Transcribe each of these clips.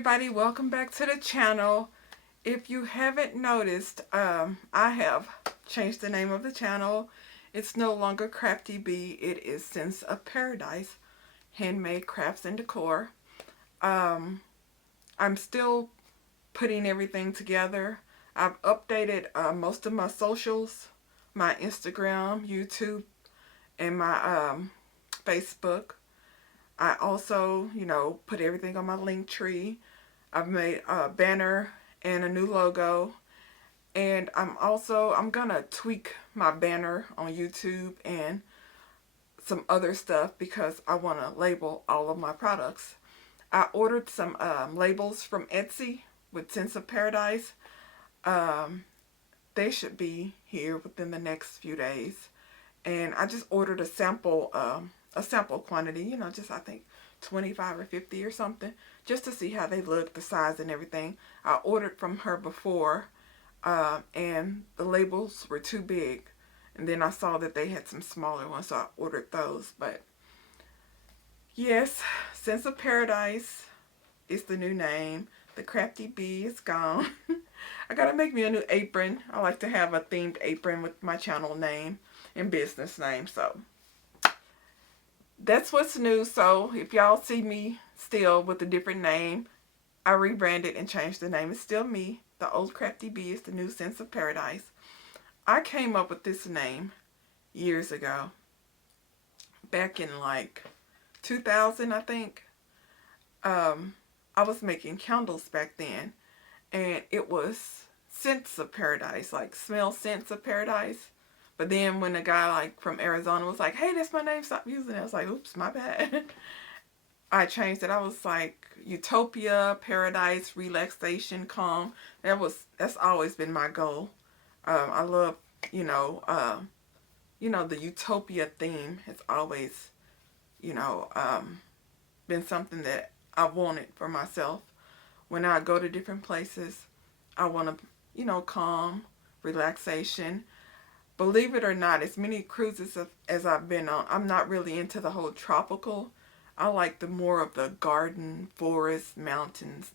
everybody, welcome back to the channel. If you haven't noticed, I have changed the name of the channel. It's no longer Crafty Bee, it is Sense of Paradise, handmade crafts and decor. I'm still putting everything together. I've updated most of my socials, my Instagram, YouTube, and my Facebook. I also, put everything on my link tree. I've made a banner and a new logo. And I'm gonna tweak my banner on YouTube and some other stuff because I want to label all of my products. I ordered some labels from Etsy with Sense of Paradise. Um, they should be here within the next few days. And I just ordered a sample quantity, just I think 25 or 50 or something, just to see how they look, the size and everything. I ordered from her before, and the labels were too big. And then I saw that they had some smaller ones, so I ordered those. But yes, Sense of Paradise is the new name. The Crafty Bee is gone. I gotta make me a new apron. I like to have a themed apron with my channel name and business name. So that's what's new. So if y'all see me still with a different name, I rebranded and changed the name. It's still me. The old Crafty Bee is the new Sense of Paradise. I came up with this name years ago. Back in like 2000, I think. I was making candles back then. And it was Scents of Paradise. Like smell scents of paradise. But then when a guy like from Arizona was like, hey, that's my name, stop using it. I was like, oops, my bad. I changed it. I was like utopia, paradise, relaxation, calm. That's always been my goal. I love, the utopia theme has always, been something that I wanted for myself. When I go to different places, I want to, calm, relaxation. Believe it or not, as many cruises as I've been on, I'm not really into the whole tropical. I like the more of the garden, forest, mountains,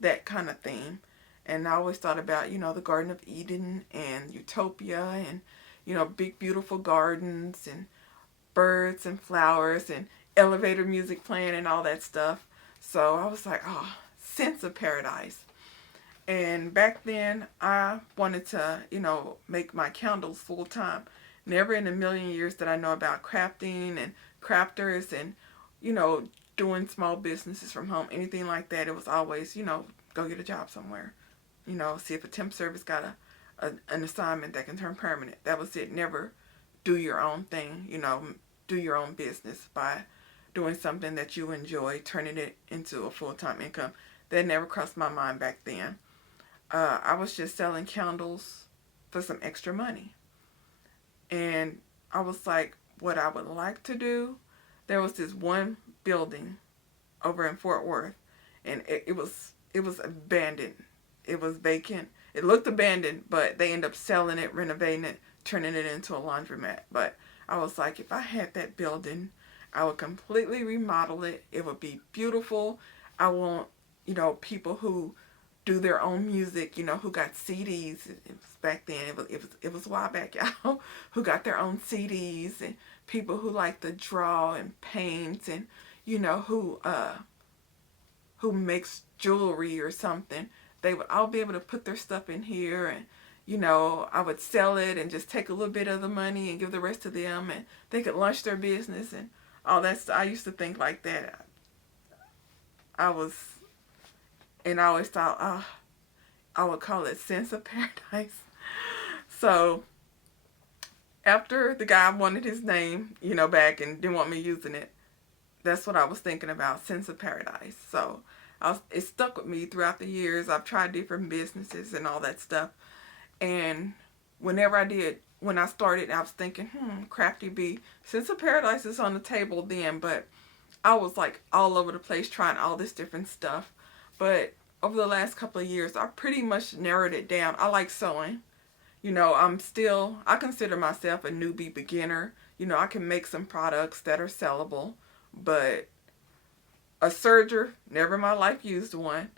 that kind of theme. And I always thought about, the Garden of Eden and Utopia and, big beautiful gardens and birds and flowers and elevator music playing and all that stuff. So I was like, oh, Sense of Paradise. And back then, I wanted to, make my candles full time. Never in a million years did I know about crafting and crafters and, doing small businesses from home, anything like that. It was always, go get a job somewhere. See if a temp service got an assignment that can turn permanent. That was it. Never do your own thing, do your own business by doing something that you enjoy, turning it into a full-time income. That never crossed my mind back then. I was just selling candles for some extra money. And I was like, what I would like to do, there was this one building over in Fort Worth, and it was abandoned. It was vacant. It looked abandoned, but they ended up selling it, renovating it, turning it into a laundromat. But I was like, if I had that building, I would completely remodel it. It would be beautiful. I want, people who do their own music, who got CDs. It was back then. It was a while back, y'all. Who got their own CDs, and people who like to draw and paint, and who makes jewelry or something. They would all be able to put their stuff in here, and I would sell it and just take a little bit of the money and give the rest to them, and they could launch their business and all that stuff. I used to think like that. And I always thought, I would call it Sense of Paradise. So after the guy wanted his name, back and didn't want me using it, that's what I was thinking about, Sense of Paradise. So it stuck with me throughout the years. I've tried different businesses and all that stuff. And when I started, I was thinking, Crafty Bee. Sense of Paradise is on the table then, but I was like all over the place trying all this different stuff. But over the last couple of years, I pretty much narrowed it down. I like sewing. I consider myself a newbie beginner. I can make some products that are sellable, but a serger. Never in my life used one.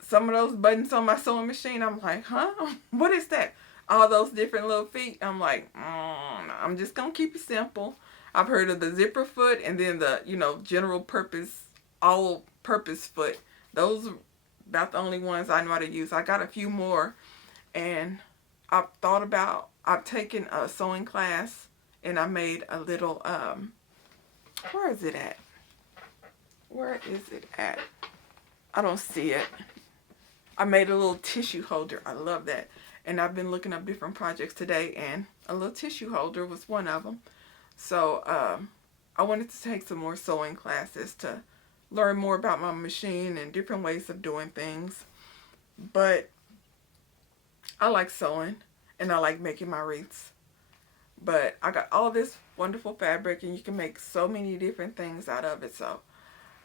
Some of those buttons on my sewing machine, I'm like, huh? What is that? All those different little feet. I'm like, I'm just going to keep it simple. I've heard of the zipper foot and then the, general purpose, all purpose foot. Those are about the only ones I know how to use. I got a few more, and I've taken a sewing class, and I made a little, where is it at? Where is it at? I don't see it. I made a little tissue holder. I love that. And I've been looking up different projects today, and a little tissue holder was one of them. So I wanted to take some more sewing classes to learn more about my machine and different ways of doing things. But I like sewing, and I like making my wreaths. But I got all this wonderful fabric, and you can make so many different things out of it. So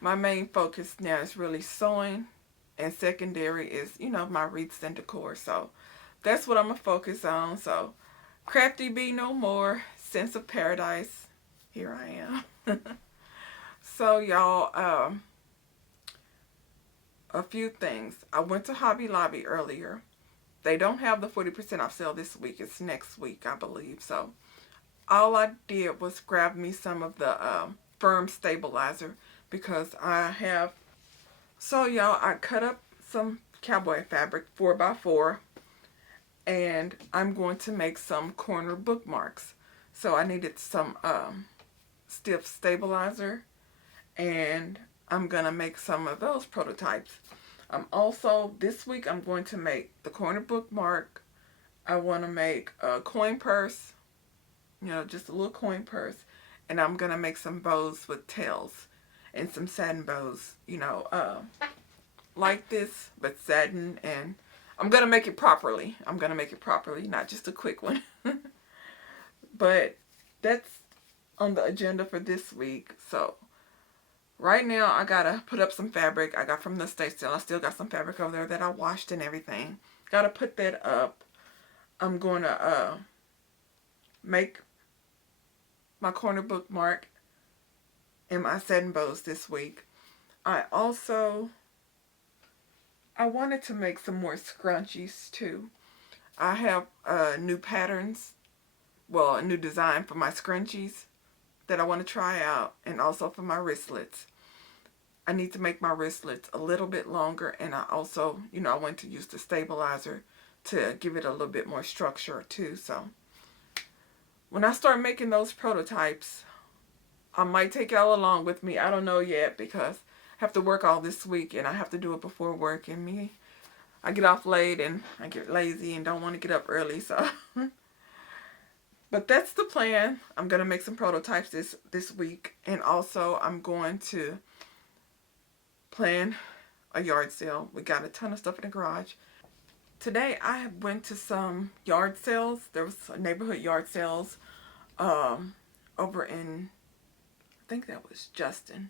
my main focus now is really sewing, and secondary is, my wreaths and decor. So that's what I'm going to focus on. So Crafty be no more. Sense of paradise. Here I am. So y'all, a few things. I went to Hobby Lobby earlier. They don't have the 40% off sale this week. It's next week, I believe. So all I did was grab me some of the firm stabilizer, because I have. So y'all, I cut up some cowboy fabric 4x4, and I'm going to make some corner bookmarks. So I needed some stiff stabilizer, and I'm going to make some of those prototypes. Also, this week I'm going to make the corner bookmark. I want to make a coin purse, just a little coin purse. And I'm going to make some bows with tails and some satin bows, like this, but satin. And I'm going to make it properly. Not just a quick one. But that's on the agenda for this week. So right now I got to put up some fabric I got from the estate sale. I still got some fabric over there that I washed and everything. Got to put that up. I'm going to make my corner bookmark and my satin bows this week. I wanted to make some more scrunchies too. I have new patterns, a new design for my scrunchies that I want to try out, and also for my wristlets. I need to make my wristlets a little bit longer, and I also, I want to use the stabilizer to give it a little bit more structure too. So when I start making those prototypes, I might take y'all along with me. I don't know yet, because I have to work all this week, and I have to do it before work, and I get off late and I get lazy and don't want to get up early. So but that's the plan. I'm going to make some prototypes this week, and also I'm going to plan a yard sale. We got a ton of stuff in the garage. Today I went to some yard sales. There was neighborhood yard sales over in, I think that was Justin.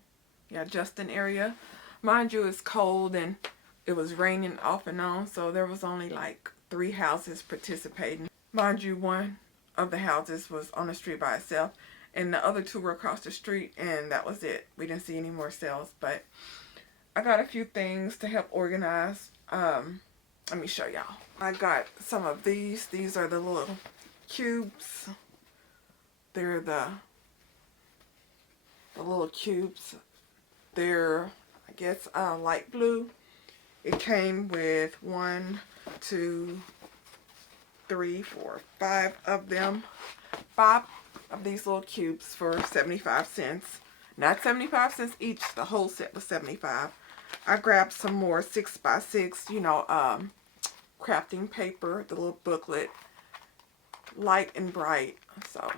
Yeah, Justin area. Mind you, it's cold and it was raining off and on, so there was only like 3 houses participating. Mind you, one of the houses was on the street by itself, and the other 2 were across the street, and that was it. We didn't see any more sales, but I got a few things to help organize. Let me show y'all. I got some of these. These are the little cubes. They're the little cubes. They're, I guess, light blue. It came with 1, 2, 3, 4, 5 of them. 5 of these little cubes for 75 cents. Not 75 cents each. The whole set was 75. I grabbed some more 6x6, crafting paper, the little booklet, light and bright. So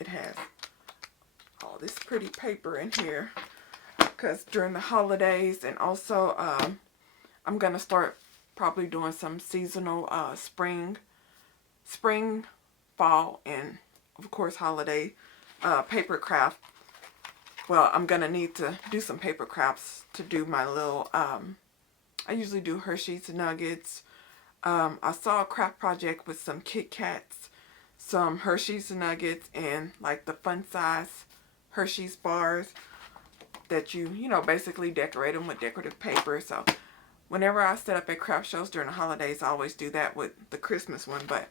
it has all this pretty paper in here, because during the holidays, and also I'm gonna start probably doing some seasonal spring, fall, and of course holiday paper craft. Well, I'm gonna need to do some paper crafts to do my little I usually do Hershey's Nuggets. I saw a craft project with some Kit Kats, some Hershey's Nuggets, and like the fun size Hershey's bars. that you know, basically decorate them with decorative paper. So whenever I set up at craft shows during the holidays, I always do that with the Christmas one. But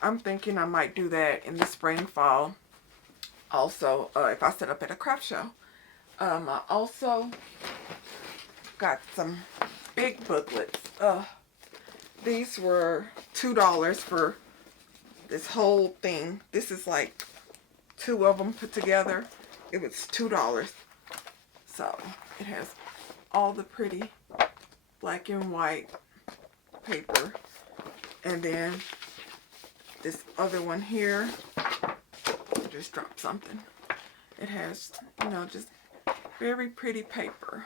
I'm thinking I might do that in the spring, fall. Also, if I set up at a craft show. I also got some big booklets. These were $2 for this whole thing. This is like 2 of them put together. It was $2. So it has all the pretty black and white paper. And then this other one here, I just dropped something. It has, you know, just very pretty paper.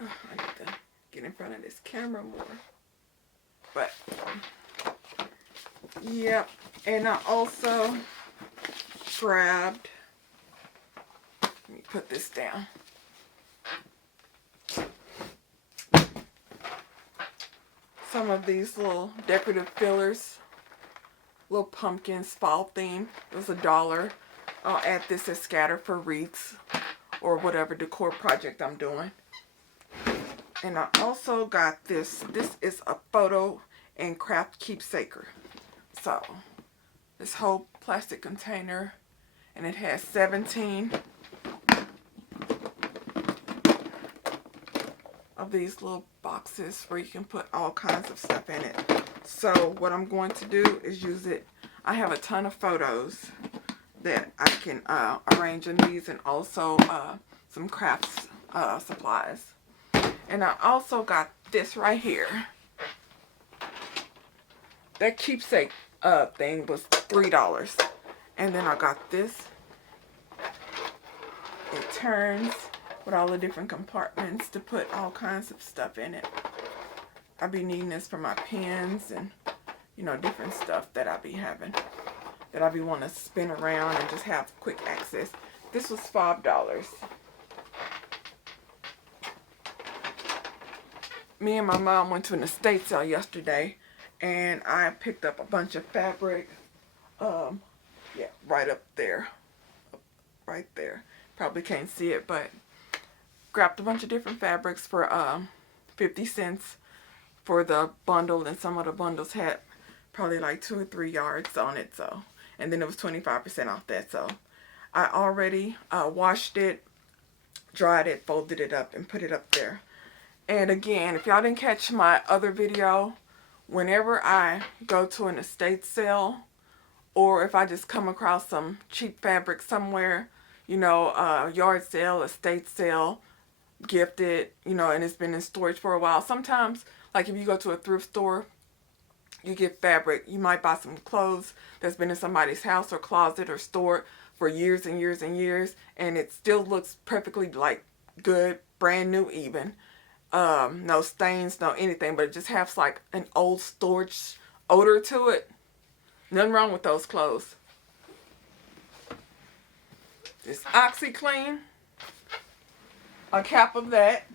I need to get in front of this camera more. But, yep. And I also grabbed, let me put this down. Some of these little decorative fillers, little pumpkins, fall theme. It was $1. I'll add this as scatter for wreaths or whatever decor project I'm doing. And I also got this. This is a photo and craft keepsaker. So this whole plastic container, and it has 17 of these little boxes where you can put all kinds of stuff in it. So what I'm going to do is use it. I have a ton of photos that I can arrange in these, and also some crafts supplies. And I also got this right here. That keepsake thing was $3. And then I got this. It turns with all the different compartments to put all kinds of stuff in it. I'll be needing this for my pens and, you know, different stuff that I'll be having, that I'll be wanting to spin around and just have quick access. This was $5. Me and my mom went to an estate sale yesterday, and I picked up a bunch of fabric. Yeah, right up there. Right there. Probably can't see it, but grabbed a bunch of different fabrics for 50 cents for the bundle, and some of the bundles had probably like 2 or 3 yards on it. So, and then it was 25% off that. So I already washed it, dried it, folded it up, and put it up there. And again, if y'all didn't catch my other video, whenever I go to an estate sale, or if I just come across some cheap fabric somewhere, you know, yard sale, estate sale, gifted, you know, and it's been in storage for a while. Sometimes, like if you go to a thrift store, you get fabric. You might buy some clothes that's been in somebody's house or closet or stored for years and years and years, and it still looks perfectly like good, brand new even. No stains, no anything, but it just has like an old storage odor to it. Nothing wrong with those clothes. This OxyClean, a cap of that,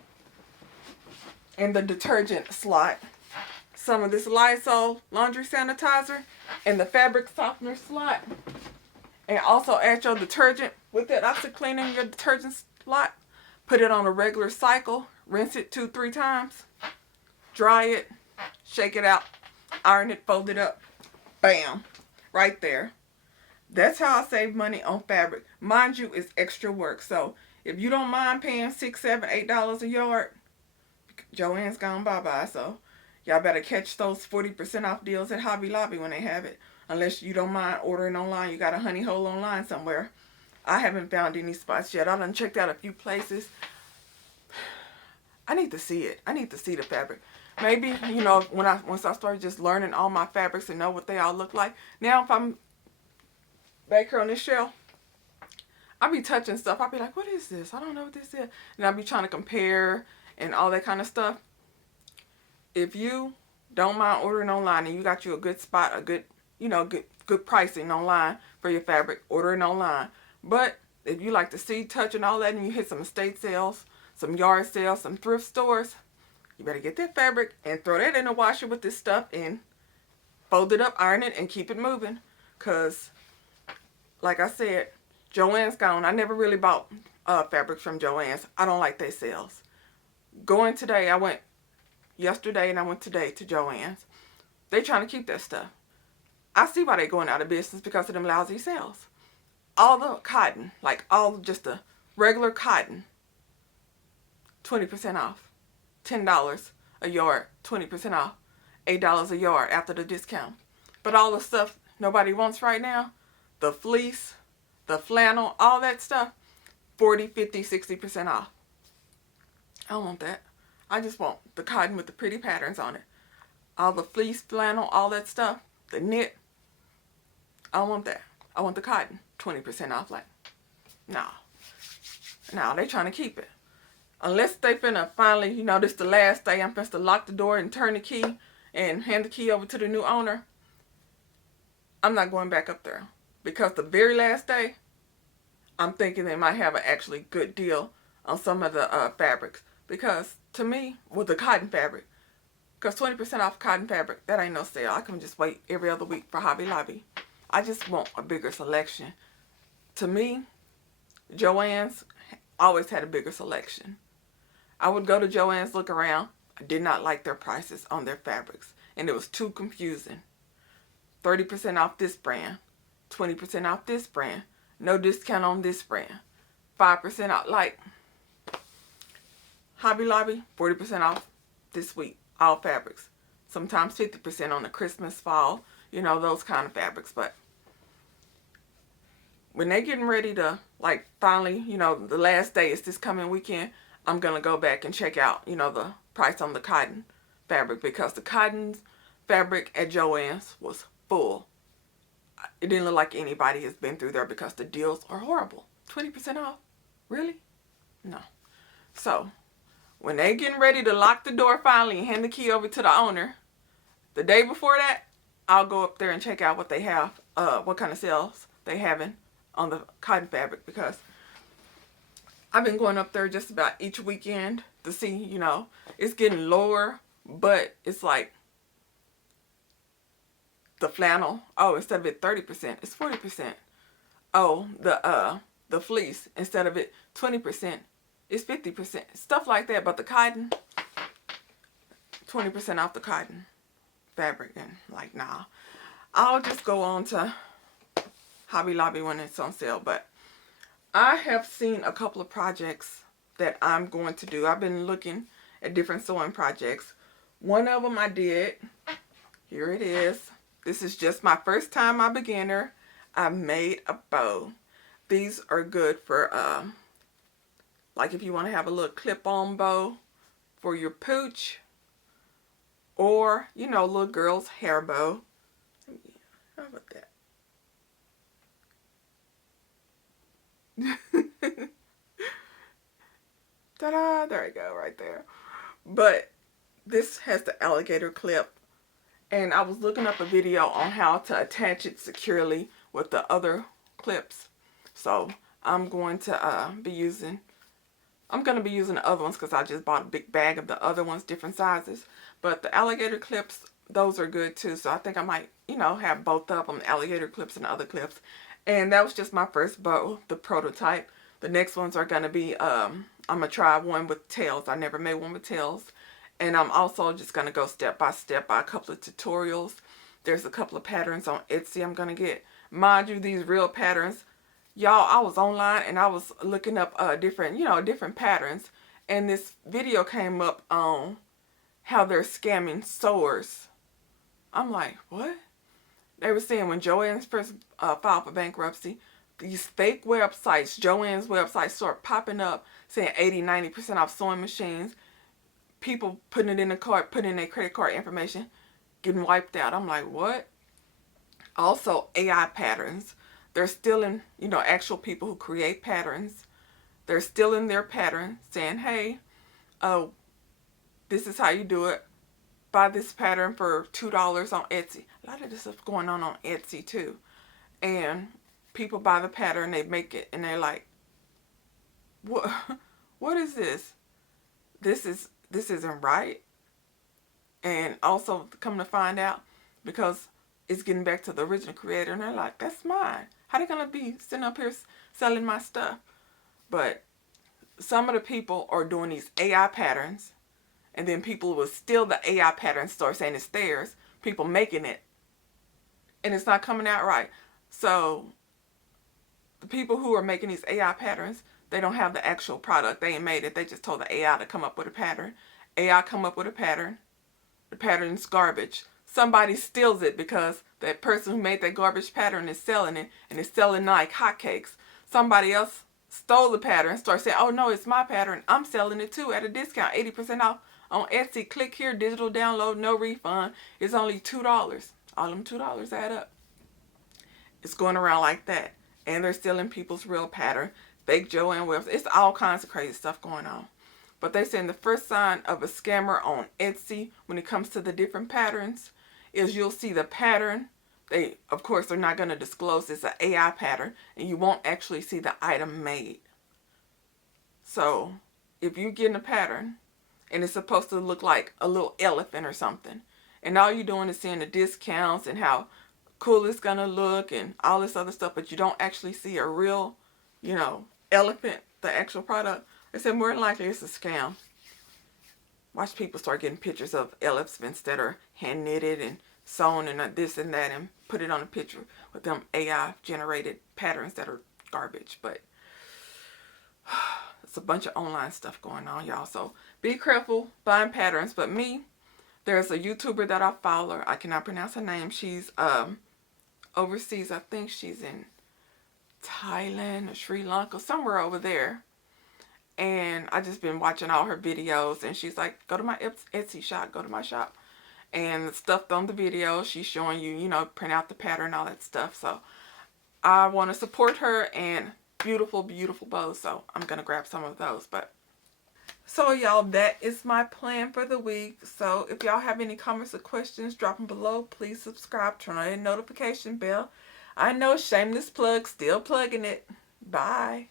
and the detergent slot. Some of this Lysol laundry sanitizer, and the fabric softener slot. And also add your detergent with that OxyClean in your detergent slot. Put it on a regular cycle. Rinse it 2-3 times. Dry it. Shake it out. Iron it. Fold it up. Bam. Right there. That's how I save money on fabric. Mind you, it's extra work. So if you don't mind paying $6, $7, $8 a yard, Joann's gone bye-bye. So y'all better catch those 40% off deals at Hobby Lobby when they have it. Unless you don't mind ordering online. You got a honey hole online somewhere. I haven't found any spots yet. I done checked out a few places. I need to see it. I need to see the fabric. Maybe, you know, once I start just learning all my fabrics and know what they all look like. Now, if I'm back here on this shelf, I'll be touching stuff. I'll be like, what is this? I don't know what this is. And I'll be trying to compare and all that kind of stuff. If you don't mind ordering online and you got you a good spot, a good, you know, good pricing online for your fabric, order it online. But if you like to see, touch, and all that, and you hit some estate sales, some yard sales, some thrift stores, you better get that fabric and throw that in the washer with this stuff and fold it up, iron it, and keep it moving. Because, like I said, Joann's gone. I never really bought fabrics from Joann's. I don't like their sales. Going today, I went yesterday and I went today to Joann's. They trying to keep that stuff. I see why they going out of business because of them lousy sales. All the cotton, like all just the regular cotton, 20% off. $10 a yard, 20% off. $8 a yard after the discount. But all the stuff nobody wants right now, the fleece, the flannel, all that stuff, 40, 50, 60% off. I don't want that. I just want the cotton with the pretty patterns on it. All the fleece, flannel, all that stuff, the knit, I don't want that. I want the cotton, 20% off. Like, no. No, they trying to keep it. Unless they finna finally, you know, this the last day, I'm supposed to lock the door and turn the key and hand the key over to the new owner. I'm not going back up there. Because the very last day, I'm thinking they might have an actually good deal on some of the fabrics. Because to me, with the cotton fabric, because 20% off cotton fabric, that ain't no sale. I can just wait every other week for Hobby Lobby. I just want a bigger selection. To me, Joann's always had a bigger selection. I would go to Joann's, look around. I did not like their prices on their fabrics. And it was too confusing. 30% off this brand. 20% off this brand. No discount on this brand. 5% off. Like, Hobby Lobby, 40% off this week. All fabrics. Sometimes 50% on the Christmas, fall. You know, those kind of fabrics. But when they're getting ready to, like, finally, you know, the last day is this coming weekend, I'm going to go back and check out, you know, the price on the cotton fabric. Because the cotton fabric at Joann's was full. It didn't look like anybody has been through there because the deals are horrible. 20% off? Really? No. So, when they getting ready to lock the door finally and hand the key over to the owner, the day before that, I'll go up there and check out what they have, what kind of sales they having on the cotton fabric, because I've been going up there just about each weekend to see, you know, it's getting lower, but it's like the flannel, oh, instead of it 30%, it's 40%. Oh, the fleece, instead of it 20%, it's 50%. Stuff like that, but the cotton, 20% off the cotton fabric, and like, nah. I'll just go on to Hobby Lobby when it's on sale. But I have seen a couple of projects that I'm going to do. I've been looking at different sewing projects. One of them I did. Here it is. This is just my first time, my beginner. I made a bow. These are good for, like if you want to have a little clip-on bow for your pooch. Or, you know, little girl's hair bow. How about that? Ta-da! There you go, right there. But this has the alligator clip. And I was looking up a video on how to attach it securely with the other clips. So I'm going to be using the other ones because I just bought a big bag of the other ones, different sizes. But the alligator clips, those are good too. So I think I might, you know, have both of them, alligator clips and other clips. And that was just my first bow, the prototype. The next ones are going to be, I'm going to try one with tails. I never made one with tails. And I'm also just going to go step by step by a couple of tutorials. There's a couple of patterns on Etsy I'm going to get. Mind you, these real patterns, y'all, I was online and I was looking up different, you know, different patterns. And this video came up on how they're scamming sewers. I'm like, what? They were saying when Joann's first filed for bankruptcy, these fake websites, Joann's websites, start popping up saying 80-90% off sewing machines. People putting it in the cart, putting in their credit card information, getting wiped out. I'm like, what? Also, AI patterns. They're stealing, you know, actual people who create patterns. They're stealing their pattern, saying, hey, this is how you do it. Buy this pattern for $2 on Etsy. A lot of this stuff going on Etsy too. And people buy the pattern, they make it, and they're like, what is this? This isn't right. And also come to find out, because it's getting back to the original creator, and they're like, that's mine. How they gonna be sitting up here selling my stuff? But some of the people are doing these AI patterns, and then people will steal the AI pattern, start saying it's theirs, people making it, and it's not coming out right. So the people who are making these AI patterns, they don't have the actual product. They ain't made it. They just told the AI to come up with a pattern. AI come up with a pattern. The pattern's garbage. Somebody steals it because that person who made that garbage pattern is selling it, and it's selling like hotcakes. Somebody else stole the pattern, started saying, oh no, it's my pattern. I'm selling it too at a discount, 80% off on Etsy. Click here, digital download, no refund. It's only $2. All them $2 add up. It's going around like that. And they're stealing people's real pattern. Fake Joanne Webs. It's all kinds of crazy stuff going on. But they saying the first sign of a scammer on Etsy when it comes to the different patterns is you'll see the pattern. They, of course, they're not going to disclose it's an AI pattern, and you won't actually see the item made. So if you're getting a pattern and it's supposed to look like a little elephant or something, and all you're doing is seeing the discounts and how cool it's going to look and all this other stuff, but you don't actually see a real, elephant, the actual product, they said more than likely it's a scam. Watch people start getting pictures of elephants that are hand knitted and sewn and this and that, and put it on a picture with them AI generated patterns that are garbage. But it's a bunch of online stuff going on, y'all. So be careful buying patterns. But me, there's a YouTuber that I follow. I cannot pronounce her name. She's overseas. I think she's in Thailand or Sri Lanka, somewhere over there. And I just been watching all her videos, and she's like, go to my Etsy shop, go to my shop. And the stuff on the video, she's showing you, print out the pattern, all that stuff. So I want to support her, and beautiful, beautiful bows. So I'm going to grab some of those. So y'all, that is my plan for the week. So if y'all have any comments or questions, drop them below. Please subscribe, turn on the notification bell. I know, shameless plug, still plugging it. Bye.